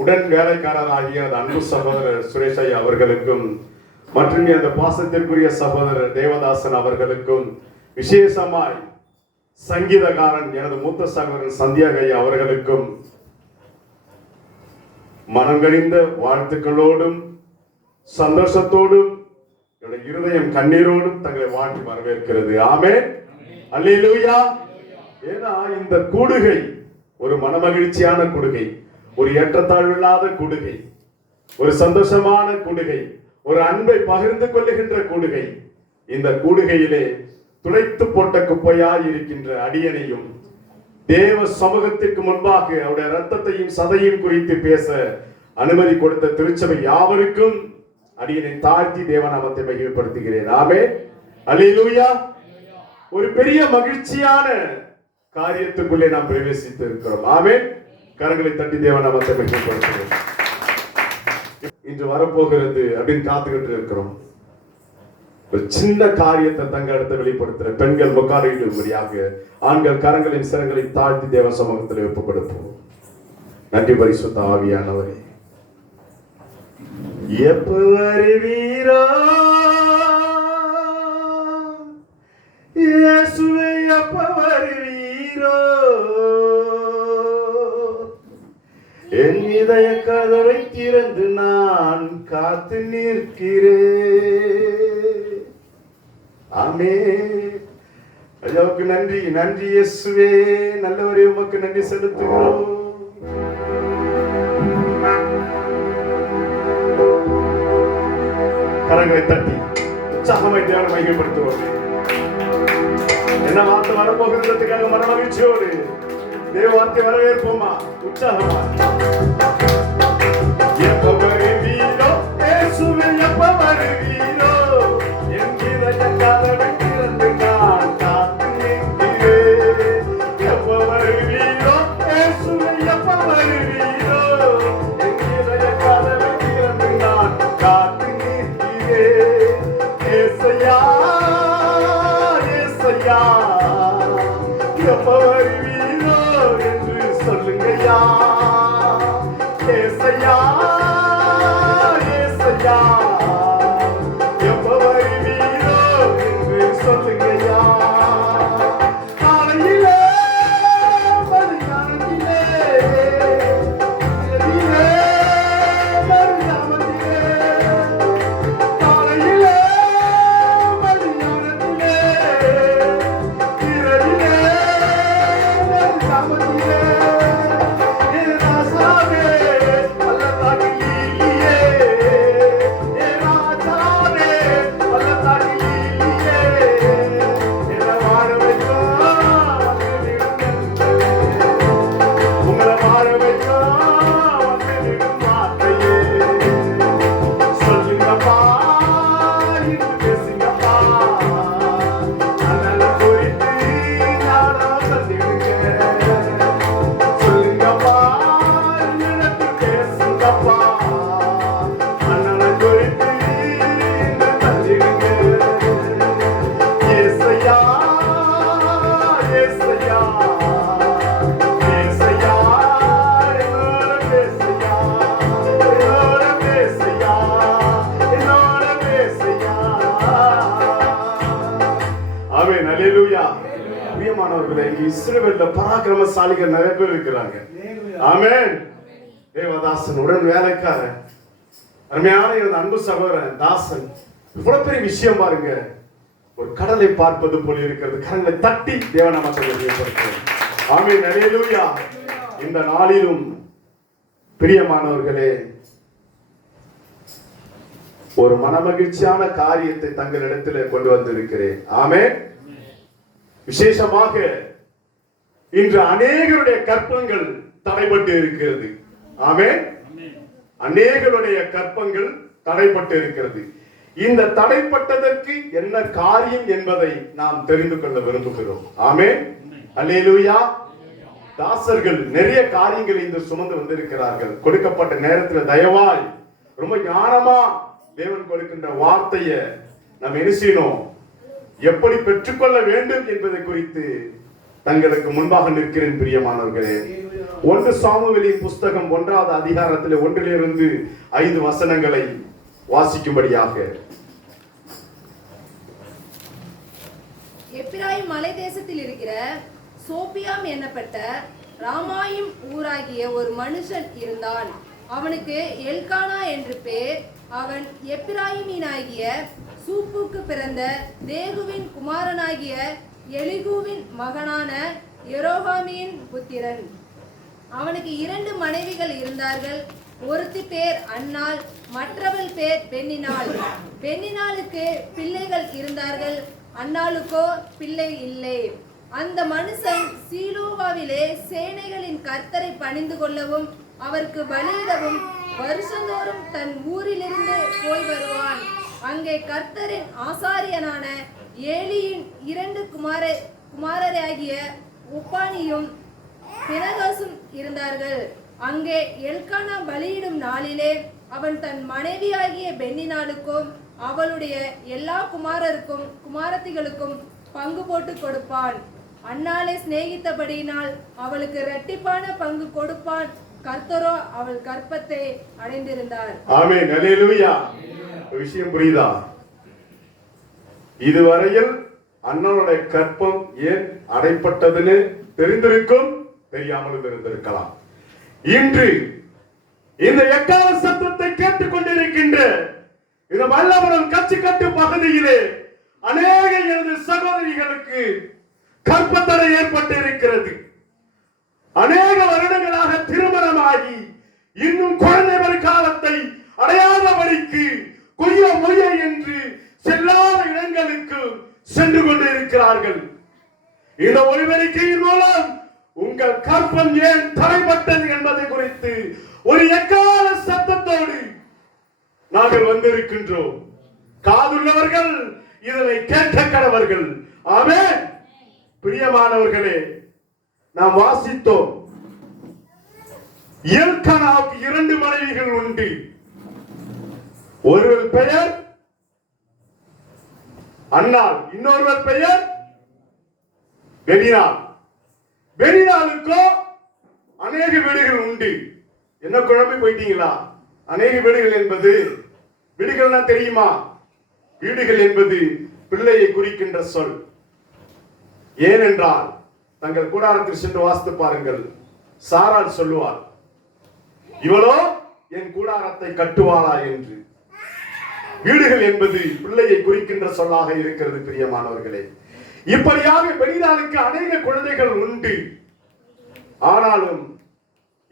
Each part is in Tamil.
உடன் வேலைக்காரராகிய அந்த அன்பு சகோதரர் சுரேஷ் ஐயா அவர்களுக்கும் மற்றும் அந்த பாசத்திற்குரிய சகோதரர் தேவதாசன் அவர்களுக்கும் விசேஷமாய் சங்கீதகாரன் எனது மூத்த சகோதரன் சந்தியாக ஐயா அவர்களுக்கும் மனங்கழிந்த வாழ்த்துக்களோடும் சந்தோஷத்தோடும் என்னுடைய இருதயம் கண்ணீரோடும் தங்களை வாழ்த்தி வரவேற்கிறது. ஆமே அல்லேலூயா. ஏன்னா இந்த கூடுகை ஒரு மனமகிழ்ச்சியான கூடுகை. ஒரு ஏற்றத்தாழ்வில்லாத கூடுகை ஒரு சந்தோஷமான கூடுகை ஒரு அன்பை பகிர்ந்து கொள்ளுகின்ற கூடுகை இந்த கூடுகையிலே துளைத்து போட்ட குப்பையாய் இருக்கின்ற அடியனையும் தேவ சமூகத்திற்கு முன்பாக அவருடைய ரத்தத்தையும் சதையும் குறித்து பேச அனுமதி கொடுத்த திருச்சபை யாவருக்கும் அடியனை தாழ்த்தி தேவநாமத்தை மகிழ்படுத்துகிறேன் ஆமே அல்லேலூயா. ஒரு பெரிய மகிழ்ச்சியான காரியத்துக்குள்ளே நாம் பிரவேசித்து இருக்கிறோம் ஆமே கரங்களை தட்டி தேவநாமத்தை மகிழ்ப்படுத்துகிறோம் இன்று வரப்போகிறது அப்படின்னு காத்துக்கிட்டு இருக்கிறோம். ஒரு சின்ன காரியத்தை தங்க இடத்தை வெளிப்படுத்துற பெண்கள் முக்காரிடும்படியாக ஆண்கள் கரங்களின் சிறங்களை தாழ்த்தி தேவ சமூகத்தில் ஒப்புக் கொடுப்போம் நன்றி பரிசுத்த ஆவியானவரே. எப்ப வருவீரோ? இயேசுவே எப்ப வருவீரோ? என் இதய கதவை திறந்து நான் காத்து நிற்கிறேன். ஆமே ஐயாவுக்கு நன்றி நன்றி இயேசுவே. நல்லவரே உமக்கு நன்றி செலுத்துகிறோம். கரங்களை தட்டி உற்சாகமாய் தேவனை மையப்படுத்துவோம். என்ன வார்த்தை வரப்போகிறதுக்காக மன மகிழ்ச்சியோடு தேவ வார்த்தை வரவேற்போமா? உற்சாகமா. பராக்கிரமசாலிகள் நிறைய பேர் இருக்கிறாங்க. ஆமென். தேவதாசன் உடன் வேலைக்காரன். அருமையான எனது அன்பு சகோதரன் தாசன். இவ்வளவு பெரிய விஷயம் பாருங்க. ஒரு கடலை பார்ப்பது போல இருக்கிறது. கரங்களை தட்டி தேவநாமத்தை இந்த நாளிலும் பிரியமானவர்களே ஒரு மனமகிழ்ச்சியான காரியத்தை தங்களிடத்தில் கொண்டு வந்திருக்கிறேன். ஆமே விசேஷமாக இன்று அநேகருடைய கற்பங்கள் தடைபட்டு இருக்கிறது. ஆமே அநேகருடைய கற்பங்கள் தடைப்பட்டு இருக்கிறது. இந்த தடைப்பட்டதற்கு என்ன காரியம் என்பதை நாம் தெரிந்து கொள்ள விரும்புகிறோம். ஆமே அல்லேலூயா. தாசர்கள் நிறைய காரியங்களை இந்த சுமந்து வந்திருக்கிறார்கள். கொடுக்கப்பட்ட நேரத்தில் தயவாய் ரொம்ப ஞானமா தேவன் கொடுக்கின்ற வார்த்தையை நாம் என்ன செய்யணும்? எப்படி பெற்றுக்கொள்ள வேண்டும் என்பதை குறித்து தங்களுக்கு முன்பாக நிற்கிறேன் பிரியமானவர்களே. ஒன்று சாமுவேலின் புஸ்தகம் ஒன்றாவது அதிகாரத்தில் ஒன்றிலிருந்து ஐந்து வசனங்களை வாசிக்கும்படியாக. எப்பிராயும் மலை தேசத்தில் இருக்கிற சோபியாம் என்னப்பட்ட ராமாயும் ஊராகிய ஒரு மனுஷன் இருந்தான். அவனுக்கு எல்கானா என்று பேர். அவன் எப்பிராயிமினாகிய சூப்புக்கு பிறந்த தேகுவின் குமாரனாகிய எலிகூவின் மகனான எரோகாமியின் புத்திரன். அவனுக்கு இரண்டு மனைவிகள் இருந்தார்கள். ஒருத்தி பேர் அன்னாள் மற்றவள் பேர் பெண்ணினாள். பெண்ணினாளுக்கு பிள்ளைகள் இருந்தார்கள். அன்னாளுக்கோ பிள்ளை இல்லை. அந்த மனுஷன் சீலோவாவிலே சேனைகளின் கர்த்தரை பணிந்து கொள்ளவும் அவருக்கு பலியிடவும் வருஷந்தோறும் தன் ஊரிலிருந்து போய் வருவான். அங்கே கர்த்தரின் ஆசாரியனான ஏலியின் இரண்டு குமார குமாரராகிய உப்பானியும் பினகாசும் இருந்தார்கள். அங்கே எல்கானா பலியிடும் நாளிலே அவன் தன் மனைவியாகிய பெண்ணினாளுக்கும் அவளுடைய எல்லா குமாரருக்கும் குமாரத்திகளுக்கும் பங்கு போட்டு கொடுப்பான். அன்னாளை சிநேகித்தபடியினால் அவளுக்கு இரட்டிப்பான பங்கு கொடுப்பான். கர்த்தரோ அவள் கற்பத்தை அடைந்திருந்தார். விஷயம் புரியுதா? இதுவரையில் அண்ணனுடைய கற்பம் ஏன் அடைப்பட்டதுன்னு தெரிந்திருக்கும்? தெரியாமலும் இருந்திருக்கலாம் இன்று இந்த எட்டாவது சத்தத்தை கேட்டுக் கொண்டிருக்கின்ற இந்த வல்லவரம் கட்சிக்கட்டு பகுதியிலே அநேக எனது சகோதரிகளுக்கு கற்பத்தடை ஏற்பட்டு இருக்கிறது அநேக வருடங்களாக திருமணமாகி இன்னும் குழந்தை வரும் காலத்தை அடையாதபடிக்கு கொய்ய மொய்ய என்று செல்லாத இடங்களுக்கு சென்று கொண்டிருக்கிறார்கள். இந்த ஒளிபெருக்கையின் மூலம் உங்கள் கற்பம் ஏன் தடைப்பட்டது என்பதை குறித்து ஒரு எக்கால சத்தத்தோடு நாங்கள் வந்திருக்கின்றோம். காதுள்ளவர்கள் இதனை கேட்க கடவர்கள். ஆமே பிரியமானவர்களே நாம் வாசித்தோம். எல்கனாவுக்கு இரண்டு மனைவிகள் உண்டு. ஒருவர் பெயர் அண்ணா இன்னொருவர் பெயர் பெரியார் பெரினாளுக்கோ அநேக வீடுகள் உண்டு. என்ன குழம்பு போயிட்டீங்களா? அநேக வீடுகள் என்பது வீடுகள்னா தெரியுமா? வீடுகள் என்பது பிள்ளையை குறிக்கின்ற சொல். ஏனென்றால் தங்கள் கூடாரத்தில் சென்று வாசித்து பாருங்கள். சாரால் சொல்லுவார் இவளோ என் கூடாரத்தை கட்டுவாளா? என்று. வீடுகள் என்பது பிள்ளையை குறிக்கின்ற சொல்லாக இருக்கிறது பிரியமானவர்களே. இப்படியாக பெரிதாளுக்கு அநேக குழந்தைகள் உண்டு. ஆனாலும்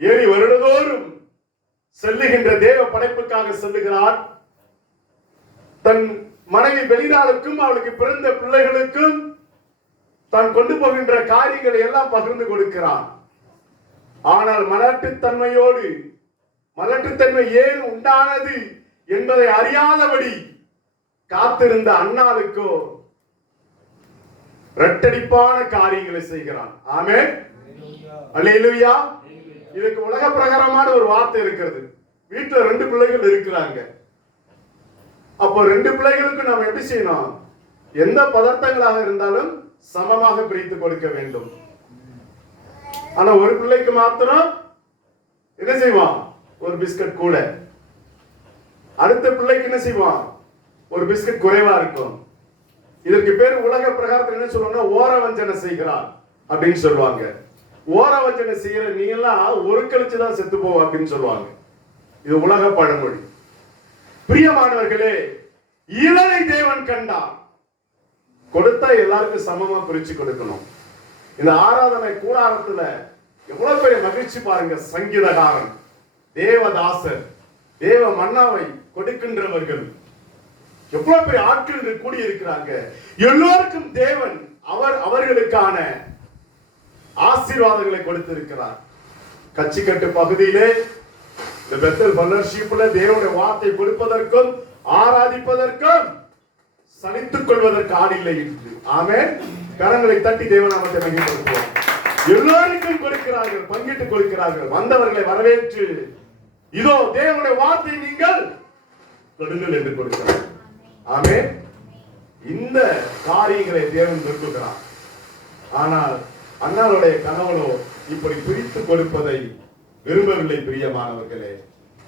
ஏறி வருடதோறும் செல்லுகின்ற தேவ படைப்புக்காக செல்லுகிறார். தன் மனைவி வெளிநாளுக்கும் அவளுக்கு பிறந்த பிள்ளைகளுக்கும் தான் கொண்டு போகின்ற காரியங்களை எல்லாம் பகிர்ந்து கொடுக்கிறான் ஆனால் மலட்டுத்தன்மையோடு மலட்டுத்தன்மை ஏன் உண்டானது? என்பதை அறியாதபடி காத்திருந்த அண்ணாவுக்கோ ரெட்டடிப்பான காரியங்களை செய்கிறான். ஆமே அல்லேலூயா. இதுக்கு உலக பிரகாரமான ஒரு வார்த்தை இருக்கிறது. வீட்டுல ரெண்டு பிள்ளைகள் இருக்கிறாங்க. அப்போ ரெண்டு பிள்ளைகளுக்கு நாம் எப்படி செய்யணும்? எந்த பதார்த்தங்களாக இருந்தாலும் சமமாக பிரித்து கொடுக்க வேண்டும். ஆனா ஒரு பிள்ளைக்கு மாத்திரம் என்ன செய்வான்? ஒரு பிஸ்கட் கூட. அடுத்த பிள்ளைக்கு என்ன செய்வான்? ஒரு பிஸ்கட் குறைவா இருக்கும். இதற்கு பேர் உலக பிரகாரத்தில் என்ன சொல்லுவாங்க ஓர வஞ்சனை செய்கிறார் அப்படின்னு சொல்லுவாங்க. ஓர வஞ்சனை செய்யற நீ எல்லாம் ஒரு கழிச்சு தான் செத்து போவோம் அப்படின்னு சொல்லுவாங்க. இது உலக பழமொழி. பிரியமானவர்களே இளனை தேவன் கண்டான். கொடுத்தா எல்லாருக்கும் சமமா பிரிச்சு கொடுக்கணும். இந்த ஆராதனை கூடாரத்துல எவ்வளவு பெரிய மகிழ்ச்சி பாருங்க சங்கீதகாரன் தேவதாசர் தேவ மன்னாவை கொடுக்கின்றவர்கள். எவ்வளவு பெரிய ஆட்கள் இன்று கூடி இருக்கிறாங்க எல்லோருக்கும் தேவன் அவர் அவர்களுக்கான ஆசீர்வாதங்களை கொடுத்திருக்கிறார். கட்சிக்கட்டு பகுதியிலே இந்த பெத்தல் பல்லர்ஷிப்ல தேவனுடைய வார்த்தை கொடுப்பதற்கும் ஆராதிப்பதற்கும் சனித்துக் கொள்வதற்கு ஆடில்லை என்று. ஆமே கரங்களை தட்டி தேவநாமத்தை மகிழ்ப்படுத்துவோம் எல்லோருக்கும் கொடுக்கிறார்கள் பங்கிட்டு கொடுக்கிறார்கள். வந்தவர்களை வரவேற்று இதோ தேவனுடைய வார்த்தை நீங்கள் கொடுங்கள் என்று கொடுக்கிறார் ஆமே இந்த காரியங்களை தேவன் விரும்புகிறார். ஆனால் அண்ணாருடைய கணவனோ இப்படி பிரித்து கொடுப்பதை விரும்பவில்லை பிரியமானவர்களே.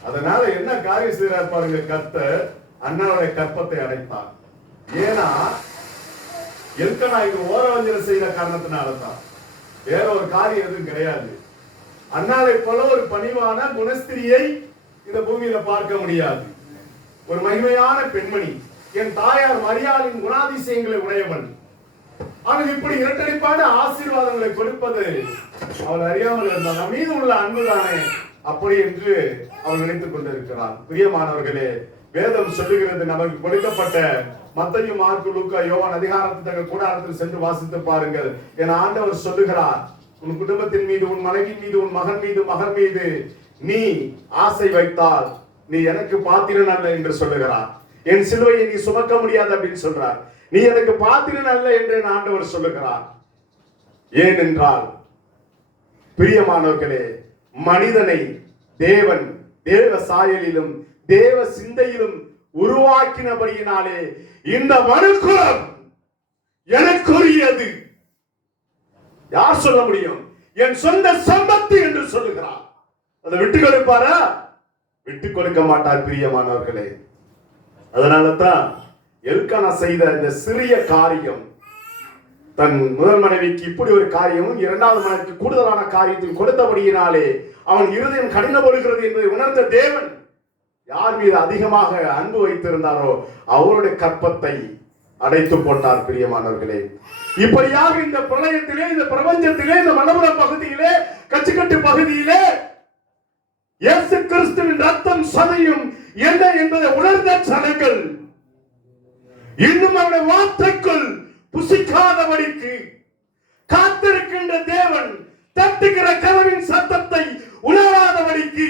அதனால என்ன காரியம் செய்கிறார் பாருங்க கர்த்தர் அண்ணாவுடைய கற்பத்தை அடைத்தார் ஏன்னா எல்கனா இது ஓரவஞ்சனை செய்த காரணத்தினால தான் வேற ஒரு காரியம் எதுவும் கிடையாது. அண்ணாவை போல ஒரு பணிவான குணஸ்திரியை இந்த பூமியில பார்க்க முடியாது. ஒரு மகிமையான பெண்மணி. என் தாயார் மரியாளின் குணாதிசயங்களை உடையவள். ஆனால் இப்படி இரட்டடிப்பான ஆசீர்வாதங்களை கொடுப்பது அவள் அறியாமல் இருந்தால் நம் மீது உள்ள அன்புதானே அப்படி என்று அவள் நினைத்துக் கொண்டிருக்கிறார் பிரியமானவர்களே வேதம் சொல்லுகிறது நமக்கு கொடுக்கப்பட்ட மத்தையும் மார்க்கு லூக்கா யோவான் அதிகாரத்தை தங்கள் கூடாரத்தில் சென்று வாசித்து பாருங்கள். என் ஆண்டவர் சொல்லுகிறார் உன் குடும்பத்தின் மீது உன் மனைவி மீது உன் மகன் மீது மகன் மீது நீ ஆசை வைத்தால் நீ எனக்கு பாத்திரன் அல்ல என்று சொல்லுகிறார். என் சிலுவையை நீ சுமக்க முடியாது அப்படின்னு சொல்றார். நீ எனக்கு பாத்திரன் அல்ல என்று ஆண்டவர் சொல்லுகிறார். ஏனென்றால் பிரியமானவர்களே மனிதனை தேவன் தேவ சாயலிலும் தேவ சிந்தையிலும் உருவாக்கினபடியினாலே இந்த மனுக்குலம் எனக்குரியது. யார் சொல்ல முடியும்? என் சொந்த சம்பத்து என்று சொல்லுகிறார். அதை விட்டு கொடுப்பாரா விட்டு கொடுக்க மாட்டார் பிரியமானவர்களே. அதனால தான் எல்கானா செய்த இந்த சிறிய காரியம் தன் முதல் மனைவிக்கு இப்படி ஒரு காரியமும் இரண்டாவது மனைவிக்கு கூடுதலான காரியத்தையும் கொடுத்தபடியினாலே அவன் இருதயம் கடினப்படுகிறது என்பதை உணர்ந்த தேவன் யார் மீது அதிகமாக அன்பு வைத்திருந்தாரோ அவருடைய கற்பத்தை அடைத்து போட்டார் பிரியமானவர்களே. இப்படியாக இந்த பிரளயத்திலே இந்த பிரபஞ்சத்திலே இந்த மலபுர பகுதியிலே கச்சுக்கட்டு பகுதியிலே இயேசு கிறிஸ்துவின் ரத்தம் சதையும் என்ன என்பதை உணர்ந்த சதைகள் இன்னும் அவருடைய வார்த்தைக்குள் புசிக்காதபடிக்கு காத்திருக்கின்ற தேவன் தட்டுகிற கதவின் சத்தத்தை உணராதபடிக்கு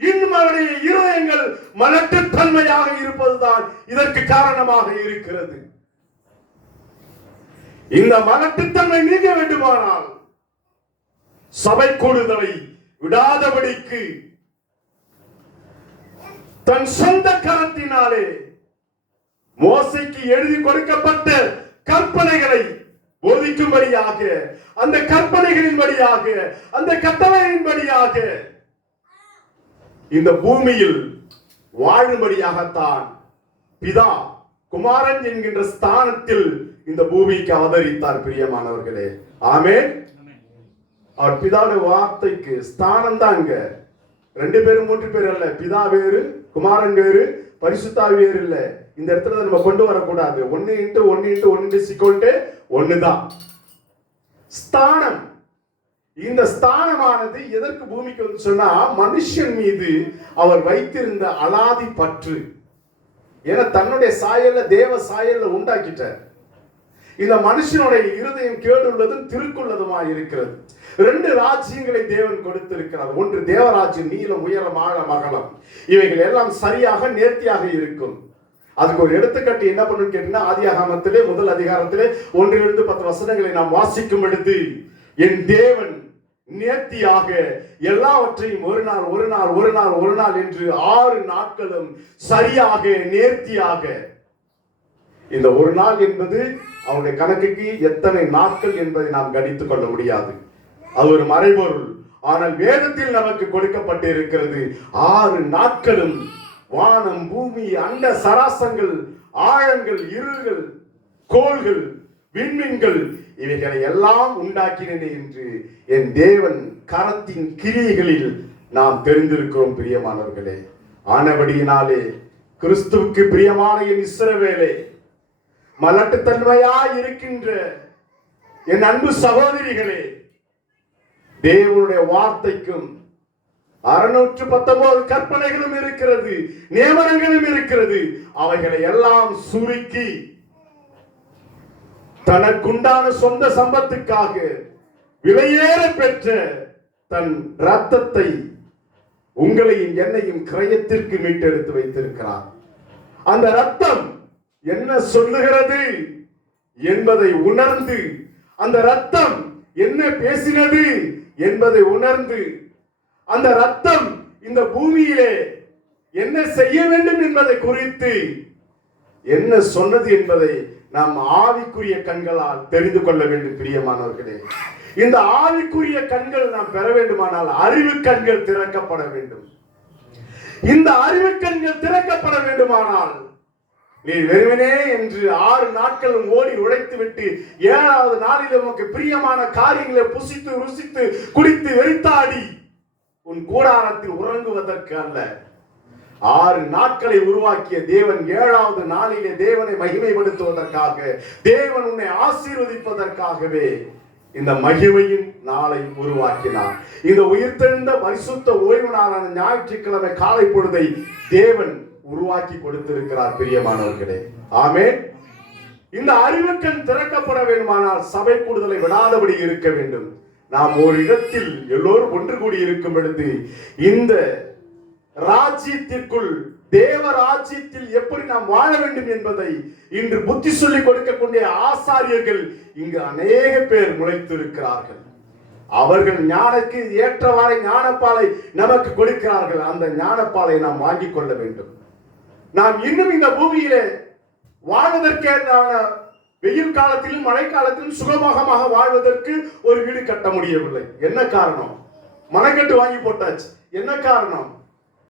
இன்னும் அவருடைய இருதயங்கள் மலட்டுத்தன்மையாக இருப்பதுதான் இதற்கு காரணமாக இருக்கிறது. இந்த மலட்டுத்தன்மை நீங்க வேண்டுமானால் சபை கூடுதலை விடாதபடிக்கு தன் சொந்த கரத்தினாலே மோசைக்கு எழுதி கொடுக்கப்பட்ட கற்பனைகளை போதிக்கும்படியாக அந்த கற்பனைகளின் வழியாக அந்த கட்டளையின்படியாக இந்த பூமியில் வாழும்படியாகத்தான் பிதா குமாரன் என்கின்ற ஸ்தானத்தில் இந்த பூமிக்கு அவதரித்தார் பிரியமானவர்களே. ஆமே அவர் பிதாவுடைய வார்த்தைக்கு ஸ்தானம் தாங்க ரெண்டு பேரும் மூன்று பேர் அல்ல பிதா வேறு குமாரன் வேறு பரிசுத்தா வேறு இல்ல. இந்த இடத்துல நம்ம கொண்டு வரக்கூடாது. ஒன்னு இன்ட்டு ஒன்னு இன்ட்டு ஒன்னு சிக்கோல்ட்டு ஒண்ணுதான். ஸ்தானம். இந்த ஸ்தானமானது எதற்கு பூமிக்கு வந்து சொன்னா மனுஷன் மீது அவர் வைத்திருந்த அலாதி பற்று. ஏன்னா தன்னுடைய சாயல்ல தேவ சாயல்ல உண்டாக்கிட்டார். இந்த மனுஷனுடைய இருதயம் கேடுள்ளதும் திருக்குள்ளதுமாய் இருக்கிறது. ரெண்டு ராஜ்யங்களை தேவன் கொடுத்திருக்கிறார். ஒன்று தேவராஜ்யம் நீளம் உயரம் ஆழம் அகலம். இவைகள் எல்லாம் சரியாக நேர்த்தியாக இருக்கும். அதுக்கு ஒரு எடுத்துக்காட்டு என்ன பண்ணு கேட்டீங்கன்னா ஆதியாகமத்திலே முதல் அதிகாரத்திலே ஒன்றிலிருந்து பத்து வசனங்களை நாம் வாசிக்கும் எடுத்து என் தேவன் நேர்த்தியாக எல்லாவற்றையும் ஒரு நாள் ஒரு நாள் ஒரு நாள் ஒரு நாள் என்று ஆறு நாட்களும் சரியாக நேர்த்தியாக இந்த ஒரு நாள் என்பது அவருடைய கணக்குக்கு எத்தனை நாட்கள் என்பதை நாம் கணித்துக் கொள்ள முடியாது. அது ஒரு மறைபொருள். ஆனால் வேதத்தில் நமக்கு கொடுக்கப்பட்டு இருக்கிறது ஆறு நாட்களும் வானம் பூமி அண்ட சராசங்கள் ஆழங்கள் இருள்கள் கோள்கள் விண்மீன்கள் இவைகளை எல்லாம் உண்டாக்கினேன் என்று என் தேவன் கரத்தின் கிரியைகளில் நாம் தெரிந்திருக்கிறோம் பிரியமானவர்களே. ஆனபடியினாலே கிறிஸ்துவுக்கு பிரியமான என் இஸ்ரவேலே மலட்டுத்தன்மையாய் இருக்கின்ற என் அன்பு சகோதரிகளே தேவனுடைய வார்த்தைக்கும் அறுநூற்று பத்தொன்பது கற்பனைகளும் இருக்கிறது நியமனங்களும் இருக்கிறது. அவைகளை எல்லாம் சுருக்கி தனக்குண்டான சொந்த சம்பத்துக்காக விலையேற பெற்ற தன் ரத்தத்தை உங்களையும் என்னையும் கிரயத்திற்கு மீட்டெடுத்து வைத்திருக்கிறார். அந்த ரத்தம் என்ன சொல்லுகிறது என்பதை உணர்ந்து அந்த ரத்தம் என்ன பேசினது என்பதை உணர்ந்து அந்த ரத்தம் இந்த பூமியிலே என்ன செய்ய வேண்டும் என்பதை குறித்து என்ன சொன்னது என்பதை நாம் ஆவிக்குரிய கண்களால் தெரிந்து கொள்ள வேண்டும் பிரியமானவர்களே. இந்த ஆவிக்குரிய கண்கள் நாம் பெற வேண்டுமானால் அறிவு கண்கள் திறக்கப்பட வேண்டும். இந்த அறிவு கண்கள் திறக்கப்பட வேண்டுமானால் நீ வெறுவனே என்று ஆறு நாட்களும் ஓடி உழைத்து விட்டு ஏழாவது நாளில் உனக்கு பிரியமான காரியங்களை புசித்து ருசித்து குடித்து வெறித்தாடி. உன் கூடாரத்தில் உறங்குவதற்கு அல்ல. ஆறு நாட்களை உருவாக்கிய தேவன் ஏழாவது நாளிலே தேவனை மகிமைப்படுத்துவதற்காக தேவன் உன்னை ஆசீர்வதிப்பதற்காகவே இந்த மகிமையின் நாளை உருவாக்கினார். இந்த உயிர்த்தெழுந்த பரிசுத்த ஓய்வு நாளான ஞாயிற்றுக்கிழமை காலை பொழுதை தேவன் உருவாக்கி கொடுத்திருக்கிறார் பிரியமானவர்களே. ஆமே இந்த அறிவுக்கண் திறக்கப்பட வேண்டுமானால் சபை கூடுதலை விடாதபடி இருக்க வேண்டும். நாம் ஒரு இடத்தில் எல்லோரும் ஒன்று கூடி இருக்கும் பொழுது இந்த ராஜ்யத்திற்குள் தேவ ராஜ்யத்தில் எப்படி நாம் வாழ வேண்டும் என்பதை இன்று புத்தி சொல்லி கொடுக்கக்கூடிய ஆசாரியர்கள் இங்கு அநேக பேர் முளைத்திருக்கிறார்கள். அவர்கள் ஞானக்கு ஏற்றவாறு ஞானப்பாலை நமக்கு கொடுக்கிறார்கள். அந்த ஞானப்பாலை நாம் வாங்கிக் கொள்ள வேண்டும். நாம் இன்னும் இந்த பூமியிலே வாழ்வதற்கேற்றான வெயில் காலத்திலும் மழை காலத்திலும் சுகமோகமாக வாழ்வதற்கு ஒரு வீடு கட்ட முடியவில்லை. என்ன காரணம்? மனக்கட்டு வாங்கி போட்டாச்சு. என்ன காரணம்?